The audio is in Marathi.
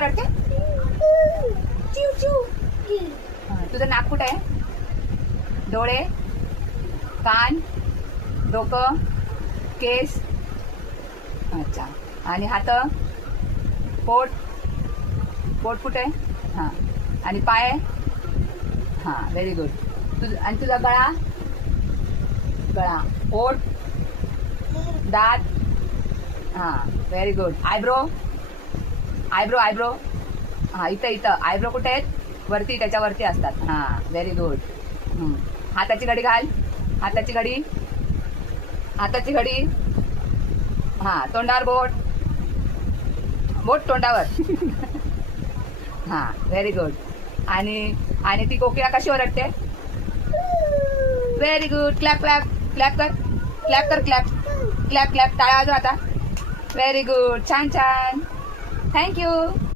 कशावर रडते? चिव चिव. तुझं नाक कुठे आहे? डोळे, कान, डोकं, केस. अच्छा. आणि हात, पोट, पोट कुठे? हां. आणि पाय? हां, व्हेरी गुड. आणि तुझा गळा, गळा, ओठ, दात. हां, very good. Eyebrow, eyebrow, eyebrow. हां, इथं आयब्रो कुठे आहेत? वरती, त्याच्यावरती असतात. हां, व्हेरी गुड. हाताची घडी घाल. हाताची घडी, हाताची घडी. हां, तोंडावर बोट, बोट तोंडावर. हां, व्हेरी गुड. आणि ती कोकिळा कशी ओरडते? Very good. Clap clap clap कर, क्लॅप कर, क्लॅप क्लॅप क्लॅप. टाळ्या वाजव आता. Very good. छान छान. थँक्यू.